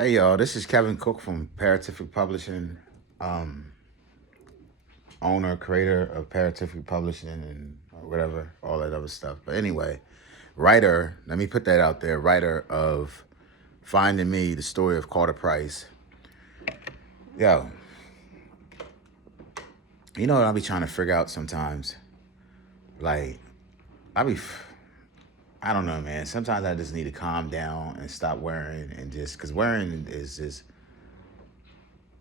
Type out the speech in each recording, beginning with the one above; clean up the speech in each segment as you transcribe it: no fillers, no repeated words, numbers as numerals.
Hey y'all, this is Kevin Cook from Paratific Publishing, um, owner, creator of Paratific Publishing and whatever, all that other stuff. But anyway, writer, let me put that out there, writer of Finding Me, the story of Carter Price. Yo, you know what I be trying to figure out sometimes? Like, I be, I don't know, man. Sometimes I just need to calm down and stop worrying and just, because worrying is just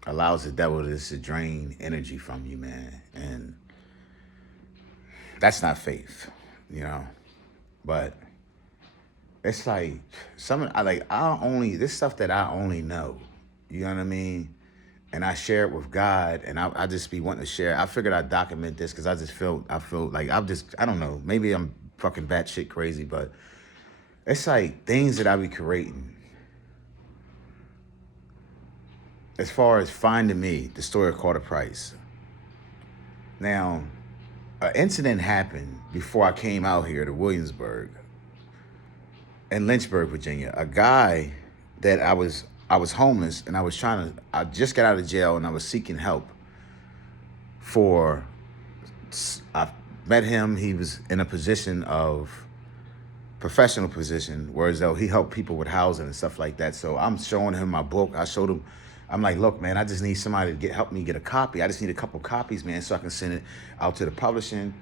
allows the devil to just drain energy from you, man. And that's not faith, you know. But it's like I only this stuff that I only know. You know what I mean? And I share it with God, and I just be wanting to share. I figured I'd document this because I feel like I don't know. Maybe I'm fucking batshit crazy, but it's like things that I be creating. As far as Finding Me, the story of Carter Price. Now, an incident happened before I came out here to Williamsburg in Lynchburg, Virginia. A guy that I was homeless and I just got out of jail and I was seeking help for I met him. He was in a position of professional position, whereas though he helped people with housing and stuff like that. So I'm showing him my book. I showed him, I'm like, look, man, I just need somebody to help me get a copy. I just need a couple copies, man, so I can send it out to the publisher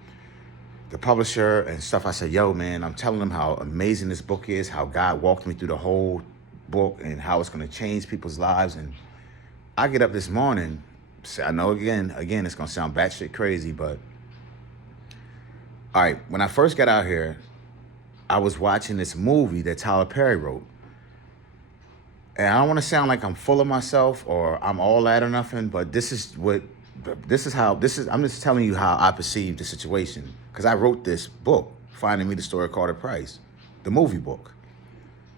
and stuff. I said, yo, man, I'm telling them how amazing this book is, how God walked me through the whole book and how it's going to change people's lives. And I get up this morning, I know again, it's going to sound batshit crazy, but all right, when I first got out here, I was watching this movie that Tyler Perry wrote. And I don't want to sound like I'm full of myself or I'm all that or nothing, but I'm just telling you how I perceive the situation. Because I wrote this book, Finding Me, the Story of Carter Price, the movie book.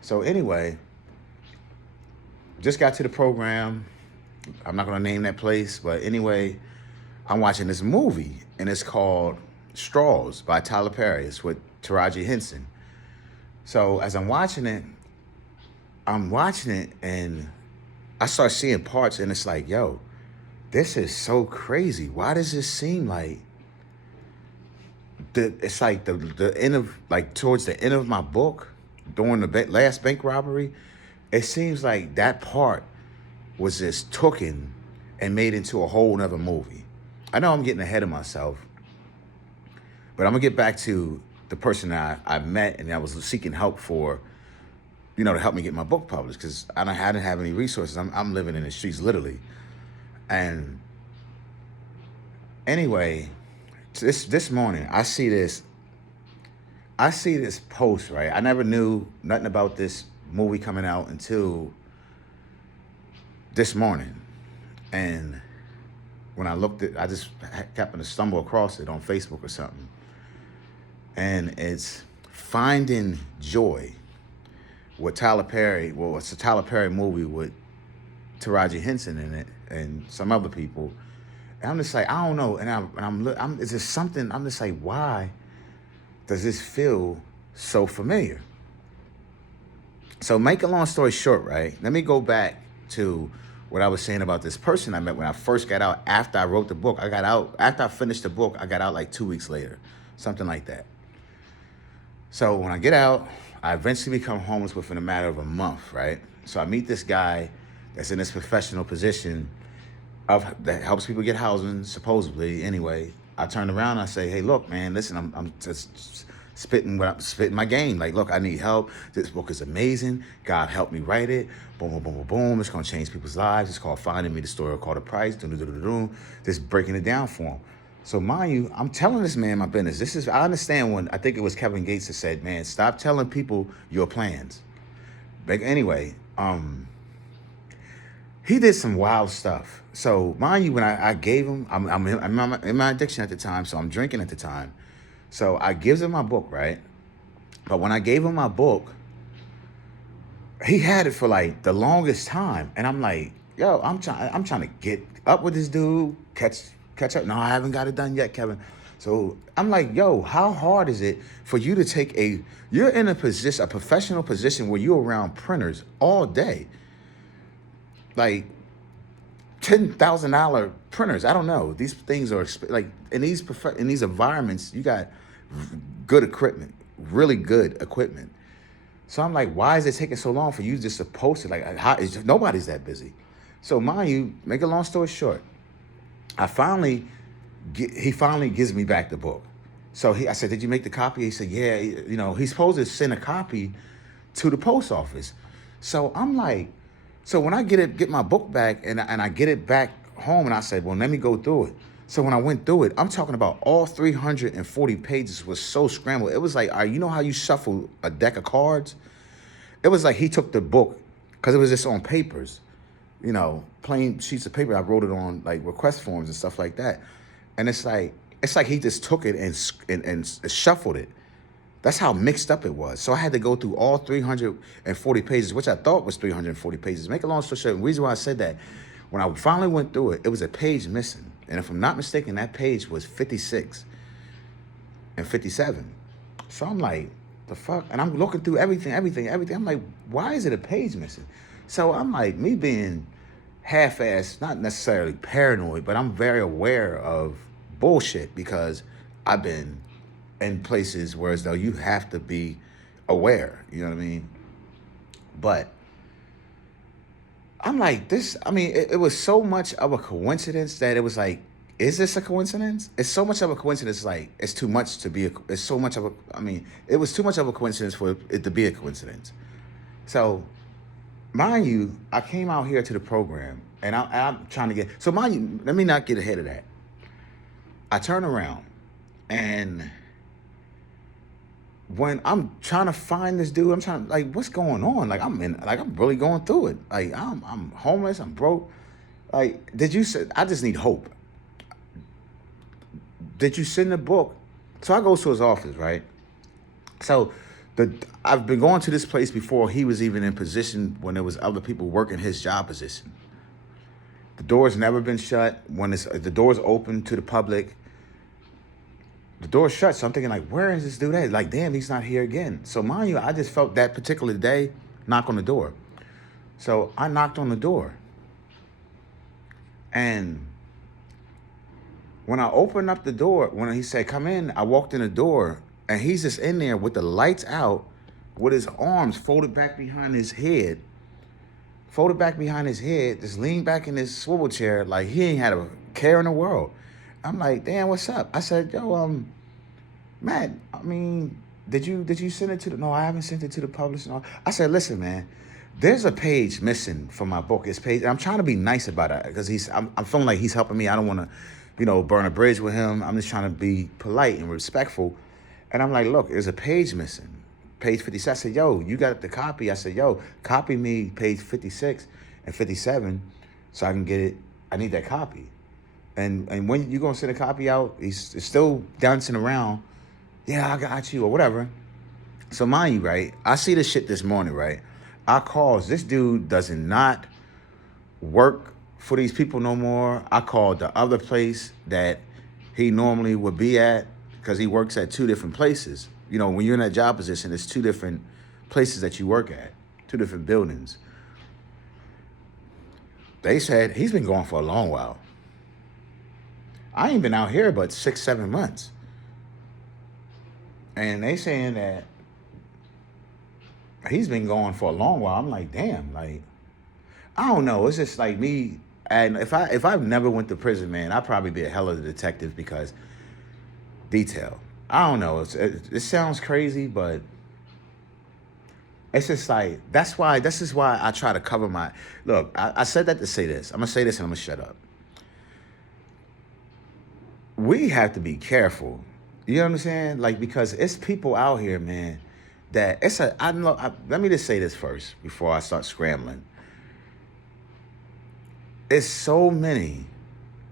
So anyway, just got to the program. I'm not going to name that place, but anyway, I'm watching this movie, and it's called Straws by Tyler Perry. It's with Taraji Henson. So as I'm watching it, and I start seeing parts, and it's like, yo, this is so crazy. Why does this seem like it's like the end of, like, towards the end of my book, during the last bank robbery, it seems like that part was just taken and made into a whole nother movie. I know I'm getting ahead of myself, but I'm gonna get back to the person that I met and I was seeking help for, to help me get my book published, because I didn't have any resources. I'm living in the streets, literally. And anyway, this morning I see this post, right? I never knew nothing about this movie coming out until this morning. And when I looked I just happened to stumble across it on Facebook or something. And it's Finding Joy with Tyler Perry. Well, it's a Tyler Perry movie with Taraji Henson in it and some other people. And I'm just like, I don't know. And I'm it's just something, I'm just like, why does this feel so familiar? So make a long story short, right? Let me go back to what I was saying about this person I met when I first got out after I wrote the book. I got out, after I finished the book, I got out like 2 weeks later, something like that. So when I get out, I eventually become homeless within a matter of a month, right? So I meet this guy that's in this professional position that helps people get housing, supposedly. Anyway, I turn around and I say, hey, look, man, listen, I'm just spitting my game. Like, look, I need help. This book is amazing. God helped me write it. Boom, boom, boom, boom, boom. It's going to change people's lives. It's called Finding Me, the Story of Carter Price. Just breaking it down for him. So mind you, I'm telling this man my business. I understand when, I think it was Kevin Gates that said, man, stop telling people your plans. But anyway, he did some wild stuff. So mind you, when I gave him, I'm in my addiction at the time, so I'm drinking at the time. So I gives him my book, right? But when I gave him my book, he had it for like the longest time. And I'm like, yo, I'm trying to get up with this dude, catch up. No, I haven't got it done yet, Kevin. So I'm like, yo, how hard is it for you to you're in a professional position where you're around printers all day. like $10,000 printers. I don't know. These things are like in in these environments. You got good equipment, really good equipment. So I'm like, why is it taking so long for you just to post it? Like, nobody's that busy. So mind you, make a long story short, I finally he finally gives me back the book. So I said, did you make the copy? He said, yeah. He's supposed to send a copy to the post office. So I'm like, so when I get my book back and I get it back home, and I said, well, let me go through it. So when I went through it, I'm talking about all 340 pages was so scrambled. It was like, you know how you shuffle a deck of cards? It was like he took the book, because it was just on papers, plain sheets of paper. I wrote it on like request forms and stuff like that. And it's like he just took it and shuffled it. That's how mixed up it was. So I had to go through all 340 pages, which I thought was 340 pages. Make a long story short, the reason why I said that, when I finally went through it, it was a page missing. And if I'm not mistaken, that page was 56 and 57. So I'm like, the fuck? And I'm looking through everything. I'm like, why is it a page missing? So I'm like, me being half-assed, not necessarily paranoid, but I'm very aware of bullshit, because I've been in places where as though you have to be aware, you know what I mean? But I'm like, it was so much of a coincidence that it was like, is this a coincidence? It's so much of a coincidence, like, it's too much to be, it's so much of a, it was too much of a coincidence for it to be a coincidence. So, mind you, I came out here to the program, and I'm trying to get, so mind you, let me not get ahead of that. I turn around, and when I'm trying to find this dude, I'm trying to, like, what's going on? Like, I'm really going through it. Like, I'm homeless, I'm broke. Like, I just need hope. Did you send the book? So I go to his office, right? So I've been going to this place before he was even in position, when there was other people working his job position. The door's never been shut. When the door's open to the public, the door's shut. So I'm thinking, like, where is this dude at? Like, damn, he's not here again. So mind you, I just felt that particular day, knock on the door. So I knocked on the door. And when I opened up the door, when he said, come in, I walked in the door, and he's just in there with the lights out, with his arms folded back behind his head, just leaned back in his swivel chair like he ain't had a care in the world. I'm like, damn, what's up? I said, yo, Matt, did you send it to no, I haven't sent it to the publisher. I said, listen, man, there's a page missing from my book. It's page, and I'm trying to be nice about it, because I'm feeling like he's helping me. I don't want to, burn a bridge with him. I'm just trying to be polite and respectful. And I'm like, look, there's a page missing. Page 56. I said, yo, you got the copy? I said, yo, copy me page 56 and 57 so I can get it. I need that copy. And when you going to send a copy out, he's still dancing around. Yeah, I got you, or whatever. So mind you, right, I see this shit this morning, right? I calls, this dude does not work for these people no more. I called the other place that he normally would be at, because he works at two different places. When you're in that job position, it's two different places that you work at, two different buildings. They said he's been gone for a long while. I ain't been out here but 6-7 months. And they saying that he's been gone for a long while. I'm like, damn, like, I don't know. It's just like me. And if I've never went to prison, man, I'd probably be a hell of a detective, because detail. I don't know. It sounds crazy, but it's just like, this is why I try to cover my, look, I said that to say this. I'm going to say this and I'm going to shut up. We have to be careful. You know what I'm saying? Like, because it's people out here, man, that let me just say this first before I start scrambling. It's so many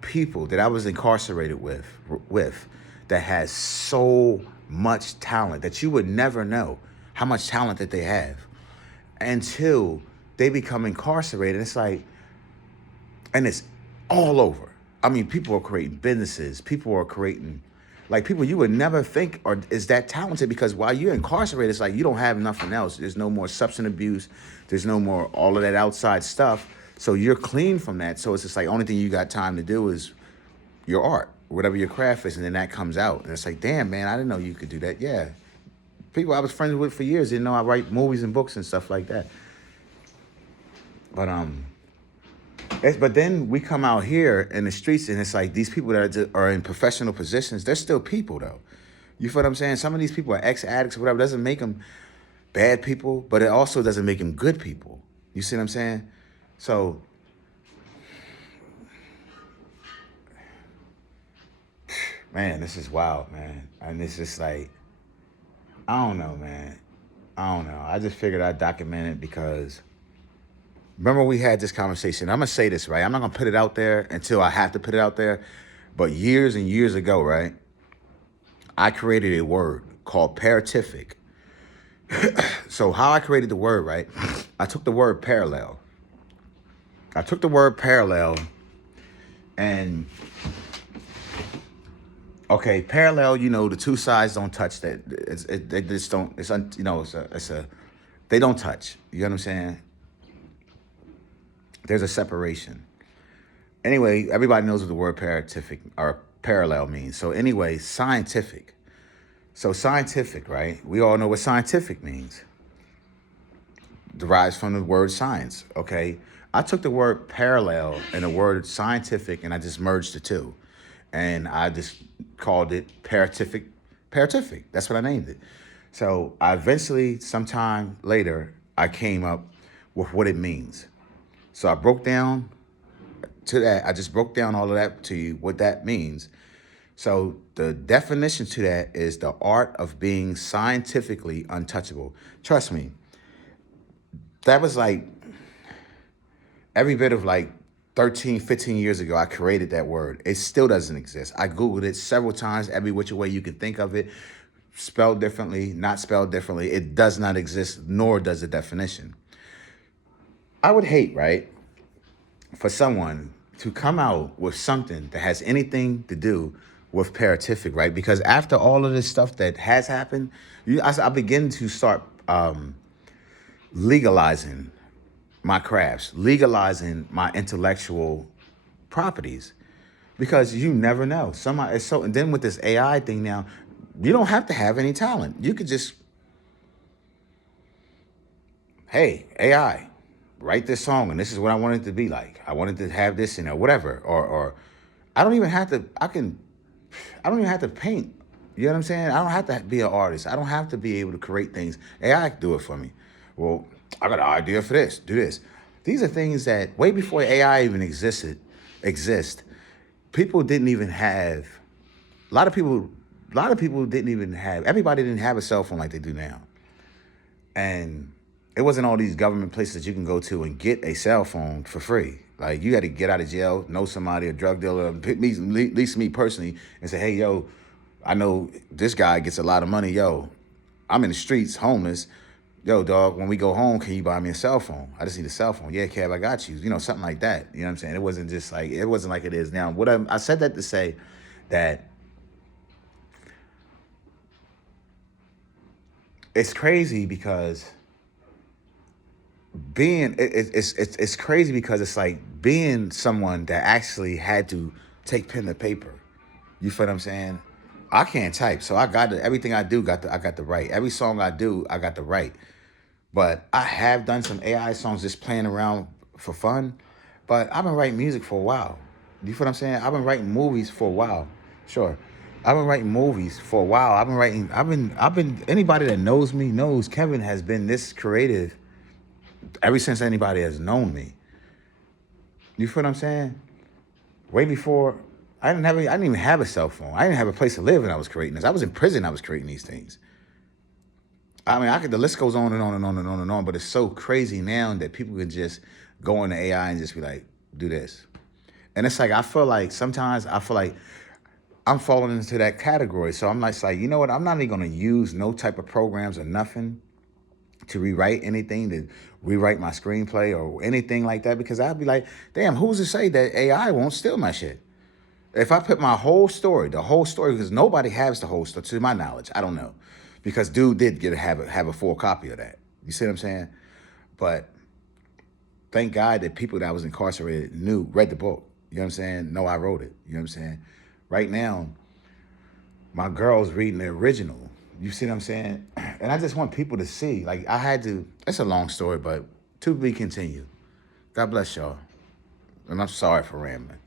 people that I was incarcerated with that has so much talent that you would never know how much talent that they have until they become incarcerated. It's like, and it's all over. People are creating businesses. People are creating, like, people you would never think is that talented, because while you're incarcerated, it's like you don't have nothing else. There's no more substance abuse. There's no more all of that outside stuff. So you're clean from that. So it's just like only thing you got time to do is your art, whatever your craft is, and then that comes out. And it's like, damn, man, I didn't know you could do that. Yeah. People I was friends with for years didn't know I write movies and books and stuff like that. But but then we come out here in the streets and it's like these people that are in professional positions, they're still people though. You feel what I'm saying? Some of these people are ex-addicts or whatever. Doesn't make them bad people, but it also doesn't make them good people. You see what I'm saying? So, man, this is wild, man. And it's just like, I don't know, man. I don't know. I just figured I'd document it because remember we had this conversation. I'm going to say this, right? I'm not going to put it out there until I have to put it out there. But years and years ago, right, I created a word called paratific. So how I created the word, right, I took the word parallel. I took the word parallel and, okay, parallel, you know, the two sides don't touch that. They just don't, you know, they don't touch. You know what I'm saying? There's a separation. Anyway, everybody knows what the word paratific or parallel means. So anyway, scientific. So scientific, right? We all know what scientific means. Derives from the word science, okay? I took the word parallel and the word scientific and I just merged the two. And I just called it paratific. Paratific, that's what I named it. So I eventually, sometime later, I came up with what it means. So I broke down to that. I just broke down all of that to you, what that means. So the definition to that is the art of being scientifically untouchable. Trust me, that was like every bit of like 13, 15 years ago, I created that word. It still doesn't exist. I Googled it several times, every which way you can think of it, spelled differently, not spelled differently. It does not exist, nor does the definition. I would hate, right, for someone to come out with something that has anything to do with paratific, right? Because after all of this stuff that has happened, I begin to start legalizing my crafts, legalizing my intellectual properties, because you never know. Somebody, so, and then with this AI thing now, you don't have to have any talent. You could just, hey, AI, write this song and this is what I want it to be like. I wanted to have this in or whatever. Or I don't even have to, I don't even have to paint. You know what I'm saying? I don't have to be an artist. I don't have to be able to create things. AI can do it for me. Well, I got an idea for this. Do this. These are things that way before AI even exist, people didn't even have. A lot of people didn't even have. Everybody didn't have a cell phone like they do now, and it wasn't all these government places that you can go to and get a cell phone for free. Like you had to get out of jail, know somebody, a drug dealer, at least me personally, and say, hey, yo, I know this guy gets a lot of money. Yo, I'm in the streets, homeless. Yo, dog, when we go home, can you buy me a cell phone? I just need a cell phone. Yeah, Kev, I got you. You know, something like that. You know what I'm saying? It wasn't like it is now. I said that to say that it's crazy because it's crazy because it's like being someone that actually had to take pen to paper. You feel what I'm saying? I can't type, so I got everything I do. I got the right. Every song I do, I got the right. But I have done some AI songs just playing around for fun. But I've been writing music for a while. You feel what I'm saying? I've been writing movies for a while. Sure. I've been writing movies for a while. I've been, anybody that knows me knows Kevin has been this creative ever since anybody has known me. You feel what I'm saying? Way before, I didn't even have a cell phone. I didn't have a place to live when I was creating this. I was in prison, I was creating these things. I mean, the list goes on and on and on and on and on, but it's so crazy now that people can just go into AI and just be like, do this. And it's like, sometimes I feel like I'm falling into that category. So I'm like, you know what? I'm not even going to use no type of programs or nothing to rewrite anything, to rewrite my screenplay or anything like that, because I'd be like, damn, who's to say that AI won't steal my shit? If I put my whole story, because nobody has the whole story, to my knowledge, I don't know. Because dude did have a full copy of that. You see what I'm saying? But thank God that people that was incarcerated read the book. You know what I'm saying? Know I wrote it. You know what I'm saying? Right now, my girl's reading the original. You see what I'm saying? And I just want people to see. Like, I had to, it's a long story, but to be continued. God bless y'all. And I'm sorry for rambling.